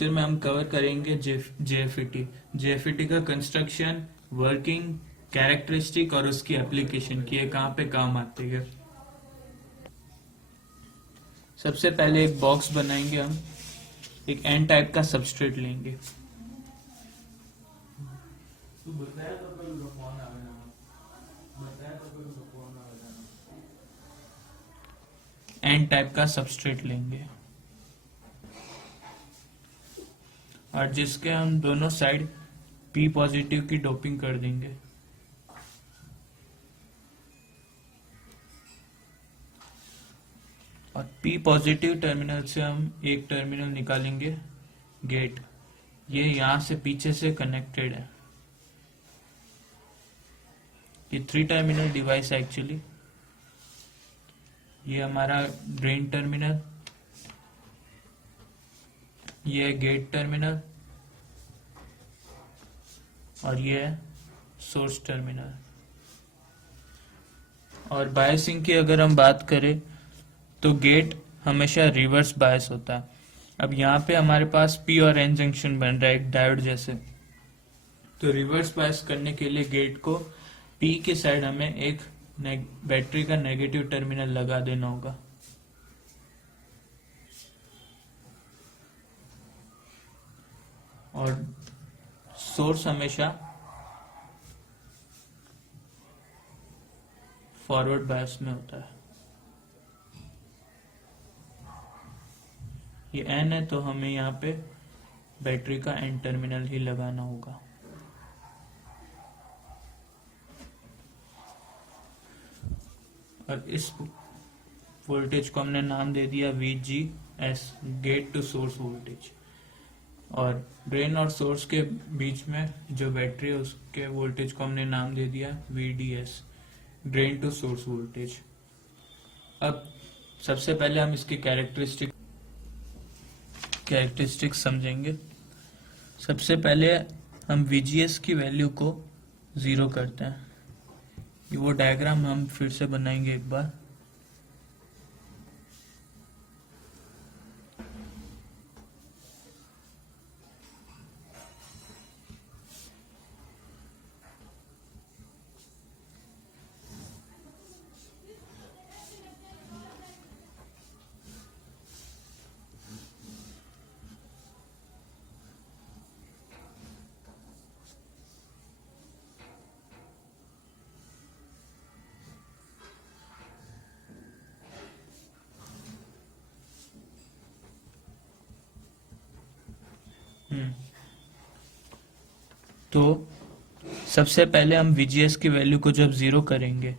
Lecture में हम cover करेंगे जेएफईटी। जेएफईटी का कंस्ट्रक्शन, वर्किंग, कैरेक्टरिस्टिक और उसकी एप्लीकेशन की, ये कहाँ पे काम आती है। सबसे पहले एक बॉक्स बनाएंगे हम, एक एन टाइप का सबस्ट्रेट लेंगे। एन टाइप का सबस्ट्रेट लेंगे और जिसके हम दोनों साइड पी पॉजिटिव की डोपिंग कर देंगे। और पी पॉजिटिव टर्मिनल से हम एक टर्मिनल निकालेंगे, गेट। ये यहां से पीछे से कनेक्टेड है। ये 3 टर्मिनल डिवाइस है एक्चुअली। ये हमारा ड्रेन टर्मिनल, ये है गेट टर्मिनल और ये है सोर्स टर्मिनल। और बायसिंग की अगर हम बात करें तो गेट हमेशा रिवर्स बायस होता है। अब यहाँ पे हमारे पास पी और एन जंक्शन बन रहा है एक डायोड जैसे, तो रिवर्स बायस करने के लिए गेट को पी के साइड हमें एक बैटरी का नेगेटिव टर्मिनल लगा देना होगा। और सोर्स हमेशा फॉरवर्ड बायस में होता है। ये एन है तो हमें यहाँ पे बैटरी का एन टर्मिनल ही लगाना होगा। और इस वोल्टेज को हमने नाम दे दिया VGS, gate to source voltage. और ड्रेन और सोर्स के बीच में जो बैटरी है उसके वोल्टेज को हमने नाम दे दिया VDS, drain to source voltage. अब सबसे पहले हम इसकी कैरेक्टरिस्टिक समझेंगे। सबसे पहले हम VGS की वैल्यू को 0 करते हैं। ये वो डायग्राम हम फिर से बनाएंगे एक बार। तो सबसे पहले हम VGS की वैल्यू को जब 0 करेंगे,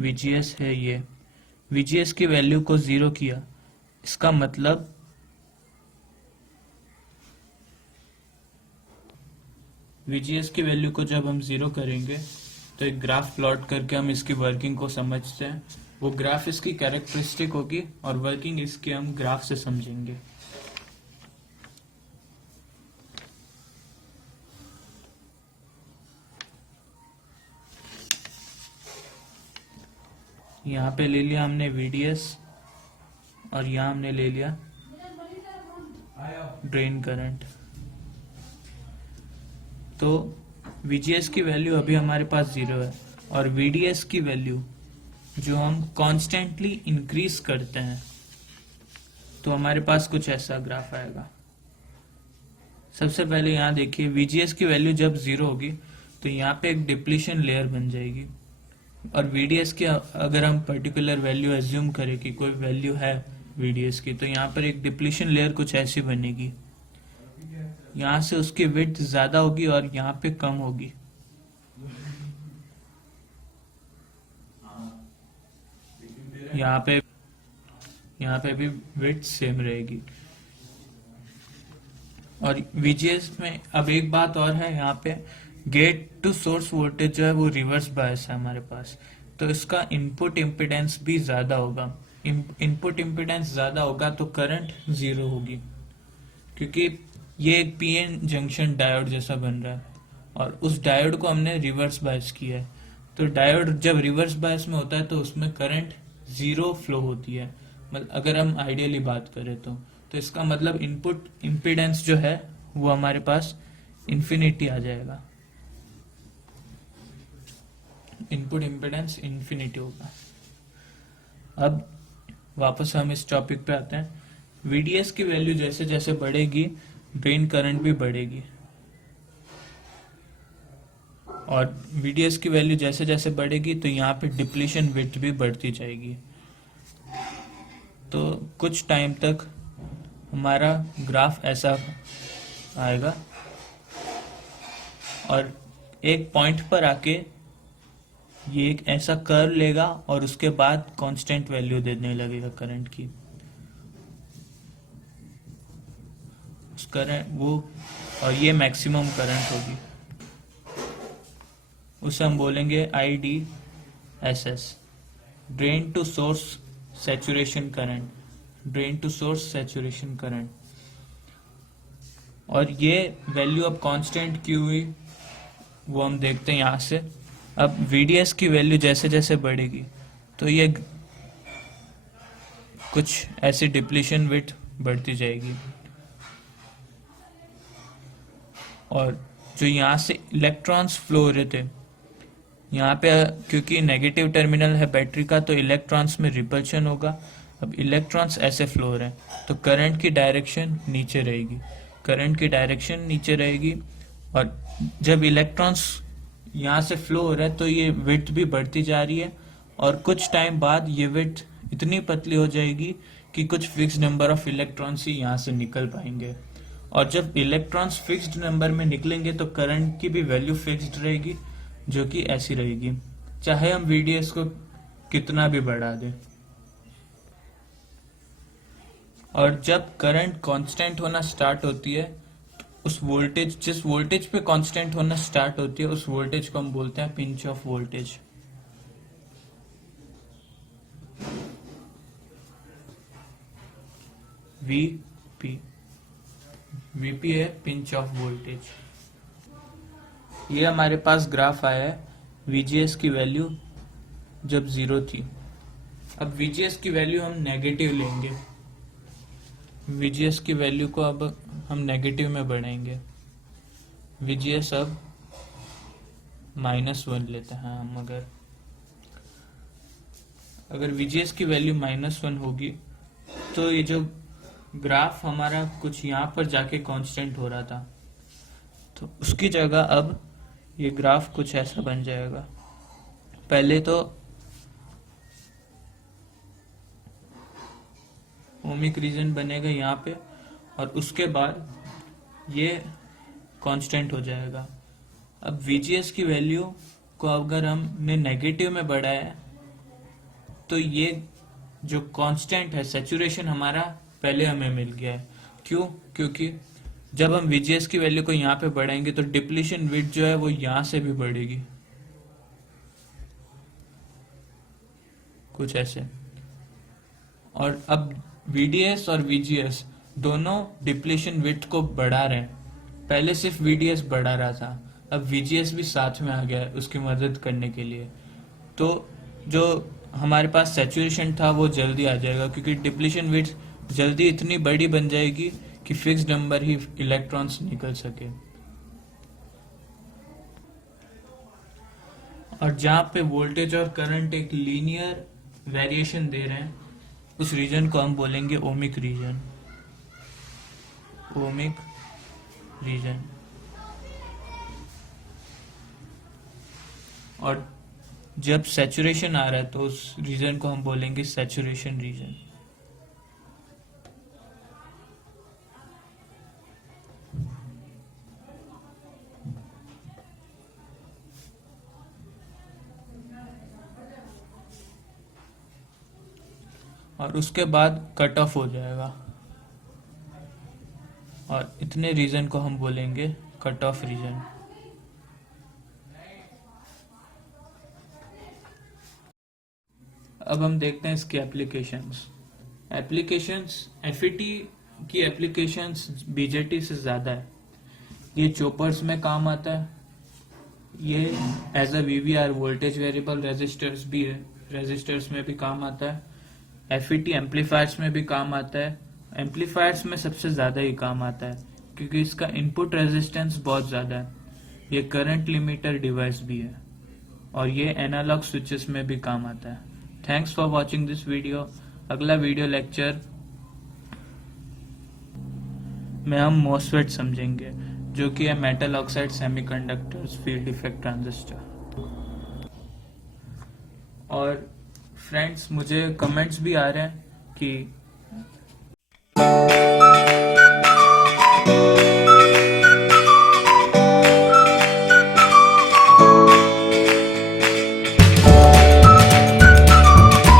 VGS है ये, VGS की वैल्यू को 0 किया, इसका मतलब VGS की वैल्यू को जब हम 0 करेंगे तो एक ग्राफ प्लॉट करके हम इसकी वर्किंग को समझते हैं। वो ग्राफ इसकी कैरेक्टरिस्टिक होगी और वर्किंग इसकी हम ग्राफ से समझेंगे। यहाँ पे ले लिया हमने VDS और यहाँ हमने ले लिया ड्रेन करंट। तो VGS की वैल्यू अभी हमारे पास 0 है और VDS की वैल्यू जो हम कॉन्स्टेंटली इंक्रीज करते हैं तो हमारे पास कुछ ऐसा ग्राफ आएगा। सबसे पहले यहाँ देखिए, VGS की वैल्यू जब 0 होगी तो यहाँ पे एक डिप्लीशन लेयर बन जाएगी। और VDS की अगर हम पर्टिकुलर वैल्यू एज्यूम करें कि कोई वैल्यू है VDS की, तो यहाँ पर एक डिप्लीशन लेयर कुछ ऐसी बनेगी। यहाँ से उसकी विड्थ ज्यादा होगी और यहाँ पे कम होगी। यहाँ पे भी विड्थ सेम रहेगी। और VGS में अब एक बात और है, यहाँ पे गेट टू सोर्स वोल्टेज जो है वो रिवर्स बायस है हमारे पास, तो इसका इनपुट इम्पिडेंस भी ज्यादा होगा। इनपुट इम्पिडेंस ज्यादा होगा तो करंट 0 होगी, क्योंकि ये एक PN जंक्शन डायोड जैसा बन रहा है और उस डायोड को हमने रिवर्स बायस किया है। तो डायोड जब रिवर्स बायस में होता है तो उसमें करंट 0 फ्लो होती है, मतलब अगर हम आइडियली बात करें तो तो इसका मतलब इनपुट इम्पीडेंस जो है वो हमारे पास इन्फिनिटी आ जाएगा, इनपुट इम्पीडेंस इन्फिनिटी होगा। अब वापस हम इस टॉपिक पे आते हैं। वीडीएस की वैल्यू जैसे जैसे बढ़ेगी ड्रेन करंट भी बढ़ेगी, और वीडीएस की वैल्यू जैसे जैसे बढ़ेगी तो यहाँ पे डिप्लीशन विड्थ भी बढ़ती जाएगी। तो कुछ टाइम तक हमारा ग्राफ ऐसा आएगा और एक पॉइंट पर आके ये एक ऐसा कर्व लेगा और उसके बाद कांस्टेंट वैल्यू देने लगेगा करंट की। उस करंट वो, और ये मैक्सिमम करंट होगी, उसे हम बोलेंगे IDSS, drain to source saturation current, drain to source saturation current. और ये वैल्यू अब कांस्टेंट क्यों हुई वो हम देखते हैं यहाँ से। अब VDS की वैल्यू जैसे जैसे बढ़ेगी तो ये कुछ ऐसी डिप्लीशन विड्थ बढ़ती जाएगी, और जो यहाँ से इलेक्ट्रॉन्स फ्लो हो रहे थे यहाँ पे, क्योंकि नेगेटिव टर्मिनल है बैटरी का तो इलेक्ट्रॉन्स में रिपल्शन होगा। अब इलेक्ट्रॉन्स ऐसे फ्लो हो रहे हैं तो करंट की डायरेक्शन नीचे रहेगी, करंट की डायरेक्शन नीचे रहेगी। और जब इलेक्ट्रॉन्स यहाँ से फ्लो हो रहा है तो ये विड्थ भी बढ़ती जा रही है, और कुछ टाइम बाद ये विड्थ इतनी पतली हो जाएगी कि कुछ फिक्स नंबर ऑफ इलेक्ट्रॉन्स ही यहाँ से निकल पाएंगे। और जब इलेक्ट्रॉन्स फिक्स्ड नंबर में निकलेंगे तो करंट की भी वैल्यू फिक्स्ड रहेगी, जो कि ऐसी रहेगी चाहे हम VDS को कितना भी बढ़ा दें। और जब करंट कांस्टेंट होना स्टार्ट होती है, उस वोल्टेज, जिस वोल्टेज पे कांस्टेंट होना स्टार्ट होती है उस वोल्टेज को हम बोलते हैं पिंच ऑफ वोल्टेज। VP है पिंच ऑफ वोल्टेज। ये हमारे पास ग्राफ आया है VGS की वैल्यू जब 0 थी। अब VGS की वैल्यू हम नेगेटिव लेंगे, VGS की वैल्यू को अब हम नेगेटिव में बढ़ाएंगे। VGS अब -1 लेते हैं हम। अगर VGS की वैल्यू -1 होगी तो ये जो ग्राफ हमारा कुछ यहाँ पर जाके कांस्टेंट हो रहा था तो उसकी जगह अब ये ग्राफ कुछ ऐसा बन जाएगा। पहले तो ओमिक रीजन बनेगा यहाँ पे, और उसके बाद ये कांस्टेंट हो जाएगा। अब VGS की वैल्यू को अगर हमने नेगेटिव में बढ़ाया है तो ये जो कांस्टेंट है सैचुरेशन हमारा पहले हमें मिल गया है। क्यों? क्योंकि जब हम VGS की वैल्यू को यहाँ पे बढ़ाएंगे तो डिप्लीशन विड्थ जो है वो यहाँ से भी बढ़ेगी, कुछ ऐसे। और अब VDS और VGS दोनों डिप्लीशन विड्थ को बढ़ा रहे हैं। पहले सिर्फ VDS बढ़ा रहा था, अब VGS भी साथ में आ गया है उसकी मदद करने के लिए। तो जो हमारे पास सैचुरेशन था वो जल्दी आ जाएगा, क्योंकि डिप्लीशन विड्थ जल्दी इतनी बड़ी बन जाएगी कि फिक्स नंबर ही इलेक्ट्रॉन्स निकल सके। और जहाँ पे वोल्टेज और करंट एक लीनियर वेरिएशन दे रहे हैं उस रीजन को हम बोलेंगे ओमिक रीजन, ओमिक रीजन। और जब सैचुरेशन आ रहा है तो उस रीजन को हम बोलेंगे सैचुरेशन रीजन। और उसके बाद कट ऑफ हो जाएगा, और इतने रीजन को हम बोलेंगे कट ऑफ रीजन। अब हम देखते हैं इसकी एप्लीकेशंस। FET की एप्लीकेशंस BJT से ज़्यादा है। ये चॉपर्स में काम आता है, ये as a VVR voltage variable resistors भी है, रेजिस्टर्स में भी काम आता है। FET एम्पलीफायर्स में भी काम आता है, एम्पलीफायर्स में सबसे ज़्यादा ही काम आता है क्योंकि इसका इनपुट रेजिस्टेंस बहुत ज़्यादा है। ये करंट लिमिटर डिवाइस भी है और ये एनालॉग स्विचेस में भी काम आता है। Thanks for watching this video. अगला वीडियो लेक्चर में हम मॉसफेट समझेंगे, जो कि है metal oxide semiconductors field effect transistor. और फ्रेंड्स, मुझे कमेंट्स भी आ रहे हैं कि